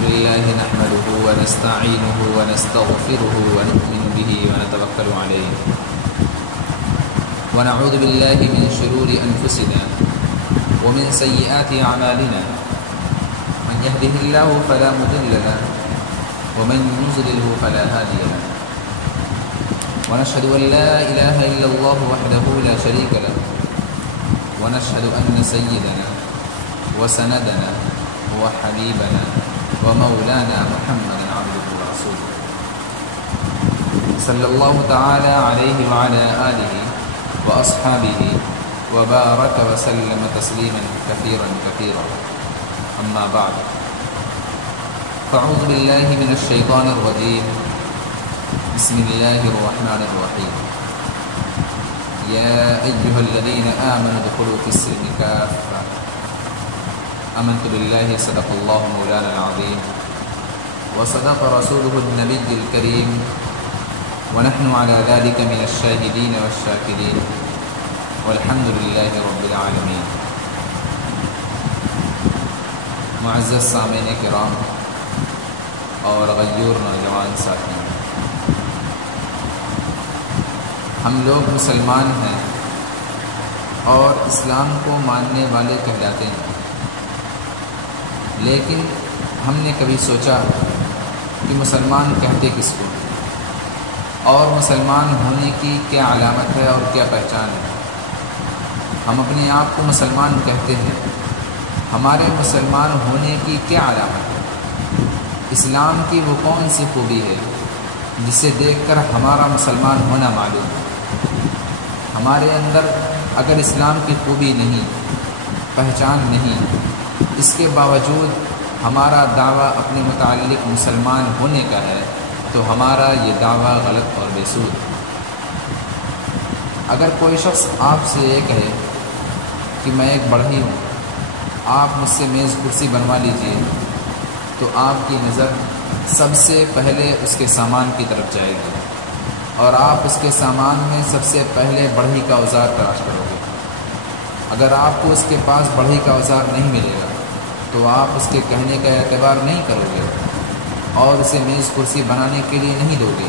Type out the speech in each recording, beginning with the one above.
لله نحمده ونستعينه ونستغفره ونؤمن به ونتوكل عليه ونعوذ بالله من شرور أنفسنا ومن سيئات أعمالنا من يهده الله فلا مضل له ومن يضلله فلا هادي له ونشهد أن لا إله إلا الله وحده لا شريك له ونشهد أن سيدنا وسندنا وحبيبنا ومولانا محمد عبده ورسوله صلى الله تعالى عليه وعلى آله وأصحابه وبارك وسلم تسليما كثيرا كثيرا أما بعد فأعوذ بالله من الشيطان الرجيم بسم الله الرحمن الرحيم يا أيها الذين آمنوا ادخلوا في السلم كافة آمنت بالله صدق الله مولانا العظيم وصدق رسوله النبي الكريم ونحن على ذلك من الشاهدين والشاكرين والحمد لله رب العالمين. معزز سامعین کرام اور غیور نوجوان ساتھی، ہم لوگ مسلمان ہیں اور اسلام کو ماننے والے کہلاتے ہیں، لیکن ہم نے کبھی سوچا کہ مسلمان کہتے کس کو اور مسلمان ہونے کی کیا علامت ہے اور کیا پہچان ہے؟ ہم اپنے آپ کو مسلمان کہتے ہیں، ہمارے مسلمان ہونے کی کیا علامت ہے؟ اسلام کی وہ کون سی خوبی ہے جسے دیکھ کر ہمارا مسلمان ہونا معلوم ہے؟ ہمارے اندر اگر اسلام کی خوبی نہیں، پہچان نہیں، اس کے باوجود ہمارا دعویٰ اپنے متعلق مسلمان ہونے کا ہے تو ہمارا یہ دعویٰ غلط اور بے سود ہے۔ اگر کوئی شخص آپ سے یہ کہے کہ میں ایک بڑھئی ہوں، آپ مجھ سے میز کرسی بنوا لیجئے، تو آپ کی نظر سب سے پہلے اس کے سامان کی طرف جائے گی اور آپ اس کے سامان میں سب سے پہلے بڑھئی کا اوزار تلاش کرو گے۔ اگر آپ کو اس کے پاس بڑھئی کا اوزار نہیں ملے گا تو آپ اس کے کہنے کا اعتبار نہیں کرو گے اور اسے میز کرسی بنانے کے لیے نہیں دو گے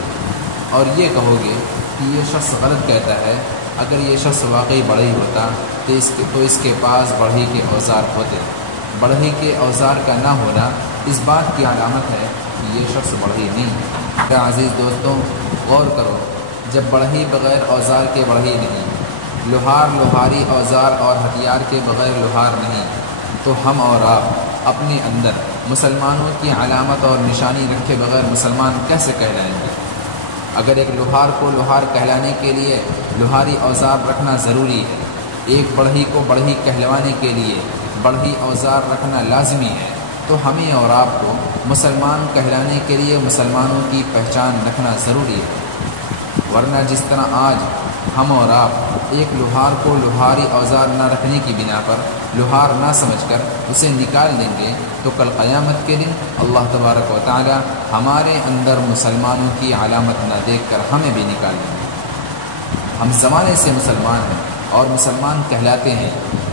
اور یہ کہو گے کہ یہ شخص غلط کہتا ہے، اگر یہ شخص واقعی بڑھئی ہوتا تو اس کے پاس بڑھئی کے اوزار ہوتے۔ بڑھئی کے اوزار کا نہ ہونا اس بات کی علامت ہے کہ یہ شخص بڑھئی نہیں ہے۔ عزیز دوستوں، غور کرو، جب بڑھئی بغیر اوزار کے بڑھئی نہیں، لوہار لوہاری اوزار اور ہتھیار کے بغیر لوہار نہیں، تو ہم اور آپ اپنے اندر مسلمانوں کی علامت اور نشانی رکھے بغیر مسلمان کیسے کہلائیں گے؟ اگر ایک لوہار کو لوہار کہلانے کے لیے لوہاری اوزار رکھنا ضروری ہے، ایک بڑھئی کو بڑھئی کہلوانے کے لیے بڑھئی اوزار رکھنا لازمی ہے، تو ہمیں اور آپ کو مسلمان کہلانے کے لیے مسلمانوں کی پہچان رکھنا ضروری ہے، ورنہ جس طرح آج ہم اور آپ ایک لوہار کو لوہاری اوزار نہ رکھنے کی بنا پر لوہار نہ سمجھ کر اسے نکال دیں گے تو کل قیامت کے دن اللہ تبارک و تعالی ہمارے اندر مسلمانوں کی علامت نہ دیکھ کر ہمیں بھی نکال دیں گے۔ ہم زمانے سے مسلمان ہیں اور مسلمان کہلاتے ہیں،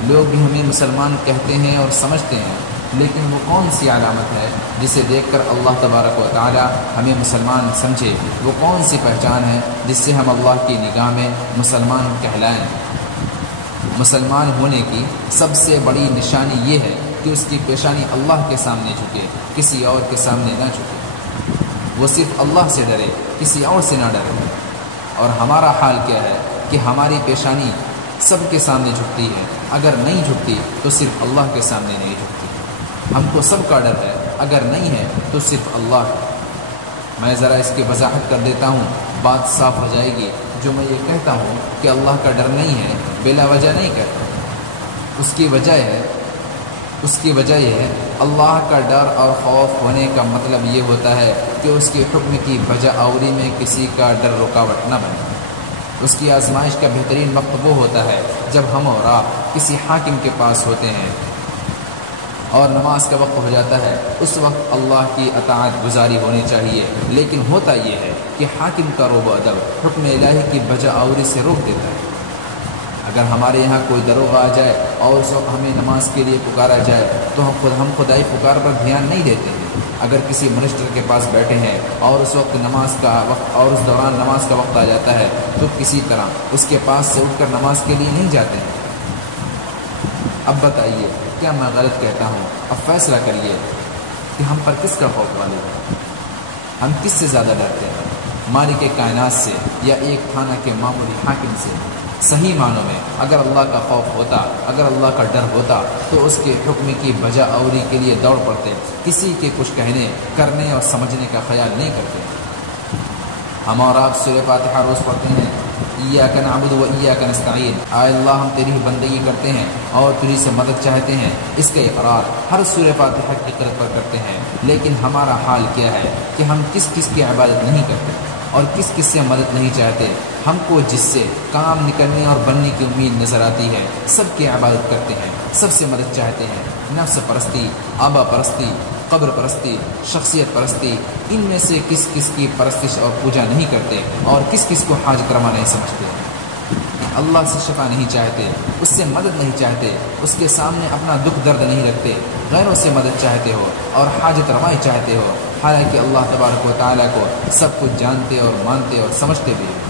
لوگ بھی ہمیں مسلمان کہتے ہیں اور سمجھتے ہیں، لیکن وہ کون سی علامت ہے جسے دیکھ کر اللہ تبارک و تعالی ہمیں مسلمان سمجھے؟ وہ کون سی پہچان ہے جس سے ہم اللہ کی نگاہ میں مسلمان کہلائیں؟ مسلمان ہونے کی سب سے بڑی نشانی یہ ہے کہ اس کی پیشانی اللہ کے سامنے جھکے، کسی اور کے سامنے نہ جھکے، وہ صرف اللہ سے ڈرے، کسی اور سے نہ ڈرے۔ اور ہمارا حال کیا ہے کہ ہماری پیشانی سب کے سامنے جھکتی ہے، اگر نہیں جھکتی تو صرف اللہ کے سامنے نہیں جھکتی۔ ہم کو سب کا ڈر ہے، اگر نہیں ہے تو صرف اللہ کا۔ میں ذرا اس کی وضاحت کر دیتا ہوں، بات صاف ہو جائے گی۔ جو میں یہ کہتا ہوں کہ اللہ کا ڈر نہیں ہے، بلا وجہ نہیں کہتا، اس کی وجہ یہ ہے اللہ کا ڈر اور خوف ہونے کا مطلب یہ ہوتا ہے کہ اس کے حکم کی بجا آوری میں کسی کا ڈر رکاوٹ نہ بنے۔ اس کی آزمائش کا بہترین وقت وہ ہوتا ہے جب ہم اور آپ کسی حاکم کے پاس ہوتے ہیں اور نماز کا وقت ہو جاتا ہے، اس وقت اللہ کی اطاعت گزاری ہونی چاہیے، لیکن ہوتا یہ ہے کہ حاکم کا روب و ادب حکم الہی کی بجا آوری سے روک دیتا ہے۔ اگر ہمارے یہاں کوئی دروغہ آ جائے اور اس وقت ہمیں نماز کے لیے پکارا جائے تو ہم خدائی پکار پر دھیان نہیں دیتے ہیں، اگر کسی منسٹر کے پاس بیٹھے ہیں اور اس وقت نماز کا وقت اور اس دوران نماز کا وقت آ جاتا ہے تو کسی طرح اس کے پاس سے اٹھ کر نماز کے لیے نہیں جاتے ہیں۔ اب بتائیے کیا میں غلط کہتا ہوں؟ اب فیصلہ کریے کہ ہم پر کس کا خوف غالب ہے، ہم کس سے زیادہ ڈرتے ہیں، مالک کائنات سے یا ایک تھانہ کے معمولی حاکم سے؟ صحیح معنوں میں اگر اللہ کا خوف ہوتا، اگر اللہ کا ڈر ہوتا تو اس کے حکم کی بجا آوری کے لیے دوڑ پڑتے، کسی کے کچھ کہنے، کرنے اور سمجھنے کا خیال نہیں کرتے۔ ہم اور آپ سورہ فاتحہ روز پڑھتے ہیں، ایاک نعبد و ایاک نستعین، اے اللہ ہم تیری ہی بندگی کرتے ہیں اور تجھی سے مدد چاہتے ہیں۔ اس کا اقرار ہر سورہ فاتحہ کی قرأت پر کرتے ہیں، لیکن ہمارا حال کیا ہے کہ ہم کس کس کی عبادت نہیں کرتے اور کس کس سے مدد نہیں چاہتے؟ ہم کو جس سے کام نکلنے اور بننے کی امید نظر آتی ہے سب کی عبادت کرتے ہیں، سب سے مدد چاہتے ہیں۔ نفس پرستی، آبا پرستی، قبر پرستی، شخصیت پرستی، ان میں سے کس کس کی پرستش اور پوجا نہیں کرتے اور کس کس کو حاجت روا نہیں سمجھتے؟ اللہ سے شفا نہیں چاہتے، اس سے مدد نہیں چاہتے، اس کے سامنے اپنا دکھ درد نہیں رکھتے، غیروں سے مدد چاہتے ہو اور حاجت روائی چاہتے ہو، حالانکہ اللہ تبارک و تعالیٰ کو سب کچھ جانتے اور مانتے اور سمجھتے بھی ہو۔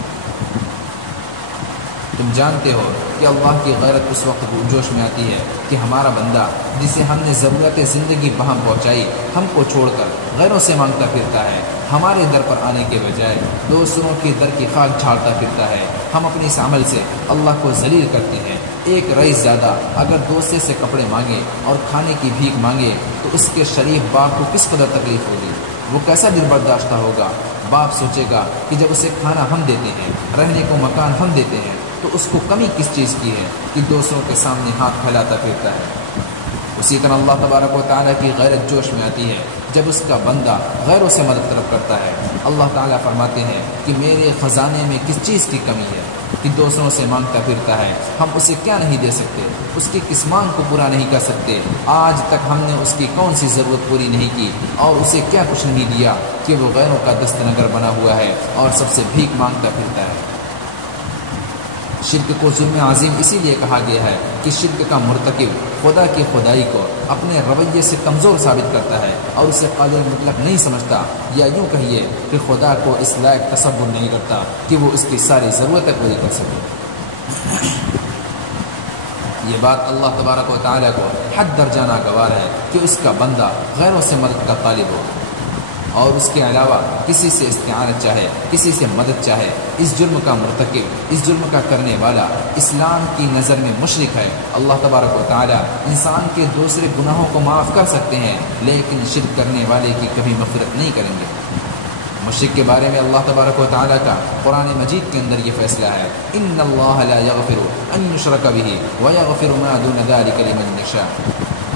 تم جانتے ہو کہ اللہ کی غیرت اس وقت جوش میں آتی ہے کہ ہمارا بندہ جسے ہم نے ضرورت زندگی بہم پہنچائی ہم کو چھوڑ کر غیروں سے مانگتا پھرتا ہے، ہمارے در پر آنے کے بجائے دوسروں کی در کی خاک جھاڑتا پھرتا ہے۔ ہم اپنے اس عمل سے اللہ کو ذلیل کرتے ہیں۔ ایک رئیس زیادہ اگر دوسرے سے کپڑے مانگے اور کھانے کی بھیک مانگے تو اس کے شریف باپ کو کس قدر تکلیف ہوگی، وہ کیسا دل برداشتہ ہوگا؟ باپ سوچے گا کہ جب اسے کھانا ہم دیتے ہیں، رہنے کو مکان ہم دیتے ہیں، تو اس کو کمی کس چیز کی ہے کہ دوسروں کے سامنے ہاتھ پھیلاتا پھرتا ہے؟ اسی طرح اللہ تبارک و تعالیٰ کی غیرت جوش میں آتی ہے جب اس کا بندہ غیروں سے مدد طلب کرتا ہے۔ اللہ تعالیٰ فرماتے ہیں کہ میرے خزانے میں کس چیز کی کمی ہے کہ دوسروں سے مانگتا پھرتا ہے، ہم اسے کیا نہیں دے سکتے، اس کی کس مانگ کو پورا نہیں کر سکتے؟ آج تک ہم نے اس کی کون سی ضرورت پوری نہیں کی اور اسے کیا کچھ نہیں دیا کہ وہ غیروں کا دست نگر بنا ہوا ہے اور سب سے بھیک مانگتا پھرتا ہے۔ شرک کو ظلم عظیم اسی لیے کہا گیا ہے کہ شرک کا مرتکب خدا کی خدائی کو اپنے رویے سے کمزور ثابت کرتا ہے اور اسے قادر مطلق نہیں سمجھتا، یا یوں کہیے کہ خدا کو اس لائق تصور نہیں کرتا کہ وہ اس کی ساری ضرورتیں پوری کر سکے۔ یہ بات اللہ تبارک و تعالیٰ کو حد درجہ ناگوار ہے کہ اس کا بندہ غیروں سے مدد کا طالب ہو اور اس کے علاوہ کسی سے استعانت چاہے، کسی سے مدد چاہے۔ اس جرم کا مرتکب، اس جرم کا کرنے والا اسلام کی نظر میں مشرک ہے۔ اللہ تبارک و تعالیٰ انسان کے دوسرے گناہوں کو معاف کر سکتے ہیں لیکن شرک کرنے والے کی کبھی مغفرت نہیں کریں گے۔ مشرک کے بارے میں اللہ تبارک و تعالیٰ کا قرآن مجید کے اندر یہ فیصلہ ہے، ان اللہ لا یغفر ان یشرک بہ ویغفر ما دون ذلک لمن یشاء۔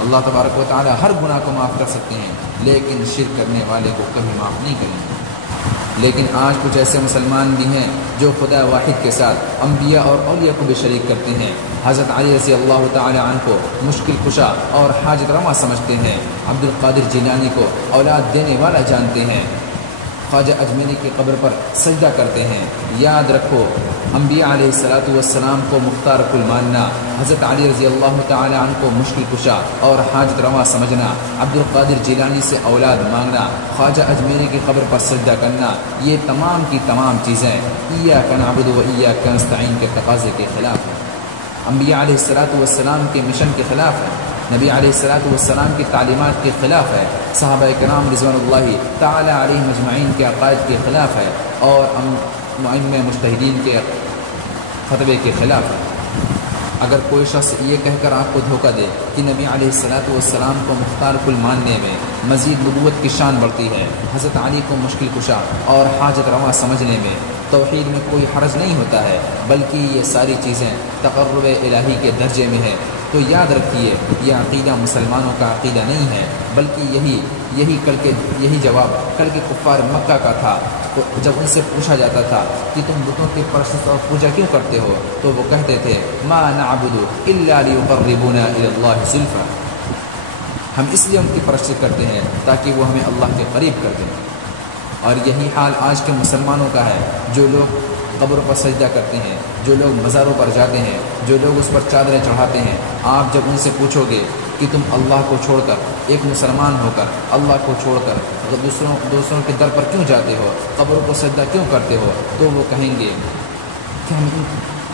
اللہ تبارک و تعالیٰ ہر گناہ کو معاف کر سکتے ہیں لیکن شرک کرنے والے کو کبھی معاف نہیں کریں گے۔ لیکن آج کچھ ایسے مسلمان بھی ہیں جو خدا واحد کے ساتھ انبیاء اور اولیاء کو بھی شریک کرتے ہیں۔ حضرت علی رضی اللہ تعالی عنہ کو مشکل کشا اور حاجت روا سمجھتے ہیں، عبد القادر جیلانی کو اولاد دینے والا جانتے ہیں، خواجہ اجمیری کی قبر پر سجدہ کرتے ہیں۔ یاد رکھو انبیاء علیہ السلام کو مختار کل ماننا، حضرت علی رضی اللہ تعالی عنہ کو مشکل کشا اور حاجت روا سمجھنا، عبد القادر جیلانی سے اولاد مانگنا، خواجہ اجمیری کی قبر پر سجدہ کرنا، یہ تمام کی تمام چیزیں ایاک نعبد و ایاک نستعین کے تقاضے کے خلاف ہیں، انبیاء علیہ السلام کے مشن کے خلاف ہے، نبی علیہ السلام کی تعلیمات کے خلاف ہے، صحابہ کرام رضوان اللہ تعالی علیہم اجمعین کے عقائد کے خلاف ہے اور ائمہ مجتہدین کے فتوے کے خلاف ہے۔ اگر کوئی شخص یہ کہہ کر آپ کو دھوکہ دے کہ نبی علیہ السلام کو مختار کل ماننے میں مزید نبوت کی شان بڑھتی ہے، حضرت علی کو مشکل کشا اور حاجت روا سمجھنے میں توحید میں کوئی حرج نہیں ہوتا ہے، بلکہ یہ ساری چیزیں تقرب الہی کے درجے میں ہیں، تو یاد رکھیے یہ عقیدہ مسلمانوں کا عقیدہ نہیں ہے، بلکہ یہی جواب کل کے کفار مکہ کا تھا جب ان سے پوچھا جاتا تھا کہ تم بتوں کی پرستش اور پوجا کیوں کرتے ہو، تو وہ کہتے تھے ما نعبد الا لیقربونا الی اللہ زلفی، ہم اس لیے ان کی پرستش کرتے ہیں تاکہ وہ ہمیں اللہ کے قریب کر دیں۔ اور یہی حال آج کے مسلمانوں کا ہے، جو لوگ قبروں پر سجدہ کرتے ہیں، جو لوگ مزاروں پر جاتے ہیں، جو لوگ اس پر چادریں چڑھاتے ہیں، آپ جب ان سے پوچھو گے کہ تم اللہ کو چھوڑ کر، ایک مسلمان ہو کر اللہ کو چھوڑ کر دوسروں کے در پر کیوں جاتے ہو، قبروں کو سجدہ کیوں کرتے ہو؟ تو وہ کہیں گے کہ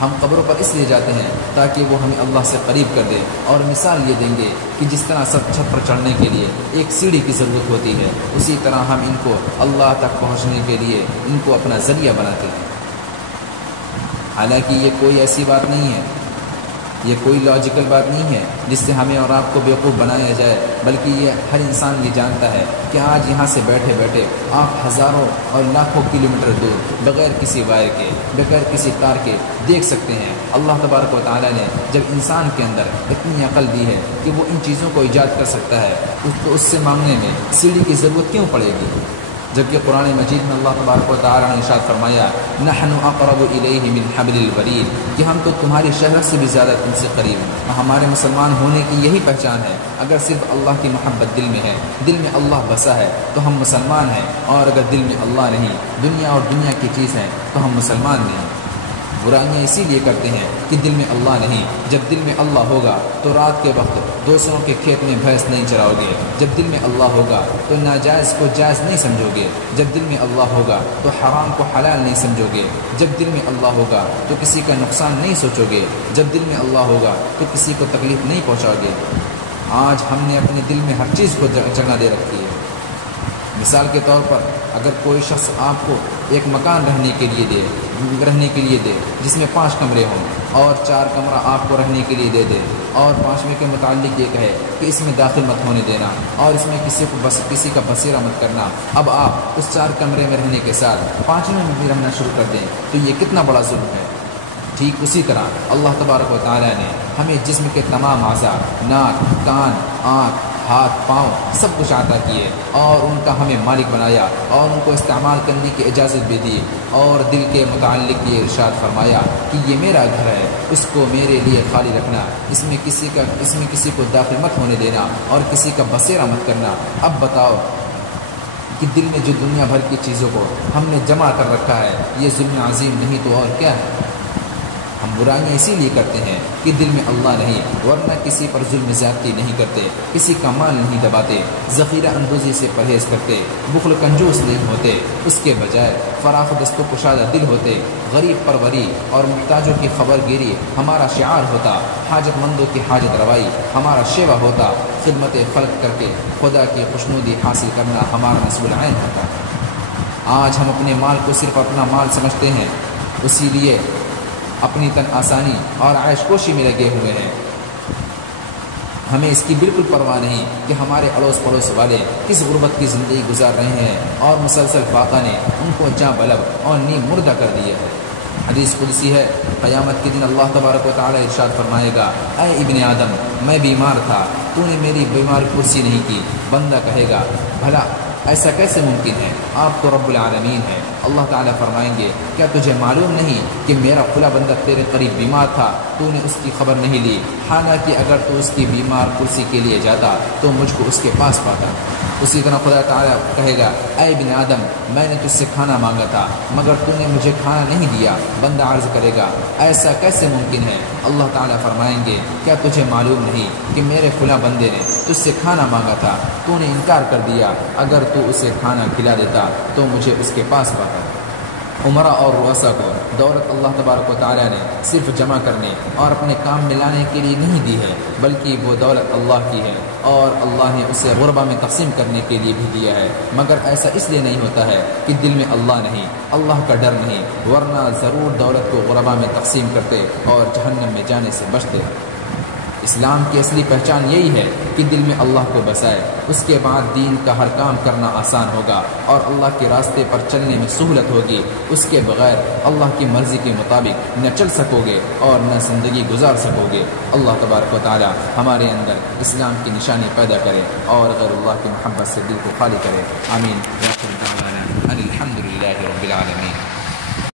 ہم قبروں پر اس لیے جاتے ہیں تاکہ وہ ہمیں اللہ سے قریب کر دے، اور مثال یہ دیں گے کہ جس طرح سب چھت پر چڑھنے کے لیے ایک سیڑھی کی ضرورت ہوتی ہے، اسی طرح ہم ان کو اللہ تک پہنچنے کے لیے ان کو اپنا ذریعہ بناتے ہیں۔ حالانکہ یہ کوئی ایسی بات نہیں ہے، یہ کوئی لاجیکل بات نہیں ہے جس سے ہمیں اور آپ کو بیوقوف بنایا جائے، بلکہ یہ ہر انسان یہ جانتا ہے کہ آج یہاں سے بیٹھے بیٹھے آپ ہزاروں اور لاکھوں کلومیٹر دور بغیر کسی وائر کے، بغیر کسی تار کے دیکھ سکتے ہیں۔ اللہ تبارک و تعالیٰ نے جب انسان کے اندر اتنی عقل دی ہے کہ وہ ان چیزوں کو ایجاد کر سکتا ہے، تو اس سے مانگنے میں سیڑھی کی ضرورت کیوں پڑے گی؟ جبکہ قرآن مجید میں اللہ تبارک و تعالیٰ نے ارشاد فرمایا نحن اقرب الیہ من حبل الورید، کہ ہم تو تمہاری شہرت سے بھی زیادہ تم سے قریب ہیں۔ ہمارے مسلمان ہونے کی یہی پہچان ہے، اگر صرف اللہ کی محبت دل میں ہے، دل میں اللہ بسا ہے تو ہم مسلمان ہیں، اور اگر دل میں اللہ نہیں، دنیا اور دنیا کی چیز ہے تو ہم مسلمان نہیں۔ برائیاں اسی لیے کرتے ہیں کہ دل میں اللہ نہیں۔ جب دل میں اللہ ہوگا تو رات کے وقت دوسروں کے کھیت میں بھینس نہیں چراؤ گے۔ جب دل میں اللہ ہوگا تو ناجائز کو جائز نہیں سمجھو گے۔ جب دل میں اللہ ہوگا تو حرام کو حلال نہیں سمجھو گے۔ جب دل میں اللہ ہوگا تو کسی کا نقصان نہیں سوچو گے۔ جب دل میں اللہ ہوگا تو کسی کو تکلیف نہیں پہنچاؤ گے۔ آج ہم نے اپنے دل میں ہر چیز کو جگہ دے رکھی ہے۔ مثال کے طور پر اگر کوئی شخص آپ کو ایک مکان رہنے کے لیے دے جس میں 5 کمرے ہوں، اور 4 کمرہ آپ کو رہنے کے لیے دے دے، اور 5ویں کے متعلق یہ کہے کہ اس میں داخل مت ہونے دینا، اور اس میں کسی کا بسیرا مت کرنا، اب آپ اس 4 کمرے میں رہنے کے ساتھ 5ویں میں بھی رہنا شروع کر دیں تو یہ کتنا بڑا ظلم ہے۔ ٹھیک اسی طرح اللہ تبارک و تعالیٰ نے ہمیں جسم کے تمام اعضاء، ناک، کان، آنکھ، ہاتھ، پاؤں سب کچھ عطا کیے، اور ان کا ہمیں مالک بنایا، اور ان کو استعمال کرنے کی اجازت بھی دی، اور دل کے متعلق یہ ارشاد فرمایا کہ یہ میرا گھر ہے، اس کو میرے لیے خالی رکھنا، اس میں کسی کو داخل مت ہونے دینا، اور کسی کا بسیرا مت کرنا۔ اب بتاؤ کہ دل میں جو دنیا بھر کی چیزوں کو ہم نے جمع کر رکھا ہے، یہ ظلم عظیم نہیں تو اور کیا ہے؟ ہم برائیاں اسی لیے کرتے ہیں کہ دل میں اللہ نہیں، ورنہ کسی پر ظلم زیادتی نہیں کرتے، کسی کا مال نہیں دباتے، ذخیرہ اندوزی سے پرہیز کرتے، بخل کنجوس نہیں ہوتے، اس کے بجائے فراخ دست و کشادہ دل ہوتے، غریب پروری اور محتاجوں کی خبر گیری ہمارا شعار ہوتا، حاجت مندوں کی حاجت روائی ہمارا شیوا ہوتا، خدمت خلق کر کے خدا کی خوشنودی حاصل کرنا ہمارا نصب العین ہوتا۔ آج ہم اپنے مال کو صرف اپنا مال سمجھتے ہیں، اسی لیے اپنی تن آسانی اور عیش کوشی میں لگے ہوئے ہیں۔ ہمیں اس کی بالکل پرواہ نہیں کہ ہمارے اڑوس پڑوس والے کس غربت کی زندگی گزار رہے ہیں، اور مسلسل فاقہ نے ان کو جاں بلب اور نیم مردہ کر دیا ہے۔ حدیث قدسی ہے، قیامت کے دن اللہ تبارک و تعالی ارشاد فرمائے گا اے ابن آدم، میں بیمار تھا، تو نے میری بیماری پرسی نہیں کی۔ بندہ کہے گا بھلا ایسا کیسے ممکن ہے؟ آپ تو رب العالمین ہیں۔ اللہ تعالیٰ فرمائیں گے کیا تجھے معلوم نہیں کہ میرا کھلا بندہ تیرے قریب بیمار تھا، تو نے اس کی خبر نہیں لی، حالانکہ اگر تو اس کی بیمار کرسی کے لیے جاتا تو مجھ کو اس کے پاس پاتا۔ اسی طرح خدا تعالیٰ کہے گا اے ابن آدم، میں نے تجھ سے کھانا مانگا تھا مگر تو نے مجھے کھانا نہیں دیا۔ بندہ عرض کرے گا ایسا کیسے ممکن ہے؟ اللہ تعالیٰ فرمائیں گے کیا تجھے معلوم نہیں کہ میرے فلاں بندے نے تجھ سے کھانا مانگا تھا، تو نے انکار کر دیا، اگر تو اسے کھانا کھلا دیتا تو مجھے اس کے پاس پاتا۔ عمرہ اور رؤسا کو دولت اللہ تبارک و تعالیٰ نے صرف جمع کرنے اور اپنے کام میں لانے کے لیے نہیں دی ہے، بلکہ وہ دولت اللہ کی ہے، اور اللہ نے اسے غربا میں تقسیم کرنے کے لیے بھی دیا ہے، مگر ایسا اس لیے نہیں ہوتا ہے کہ دل میں اللہ نہیں، اللہ کا ڈر نہیں، ورنہ ضرور دولت کو غربا میں تقسیم کرتے اور جہنم میں جانے سے بچتے۔ اسلام کی اصلی پہچان یہی ہے کہ دل میں اللہ کو بسائے، اس کے بعد دین کا ہر کام کرنا آسان ہوگا، اور اللہ کے راستے پر چلنے میں سہولت ہوگی۔ اس کے بغیر اللہ کی مرضی کے مطابق نہ چل سکو گے اور نہ زندگی گزار سکو گے۔ اللہ تبارک و تعالی ہمارے اندر اسلام کی نشانی پیدا کرے اور غیر اللہ کی محبت سے دل کو خالی کرے۔ آمین۔ الحمد للہ رب العالمین۔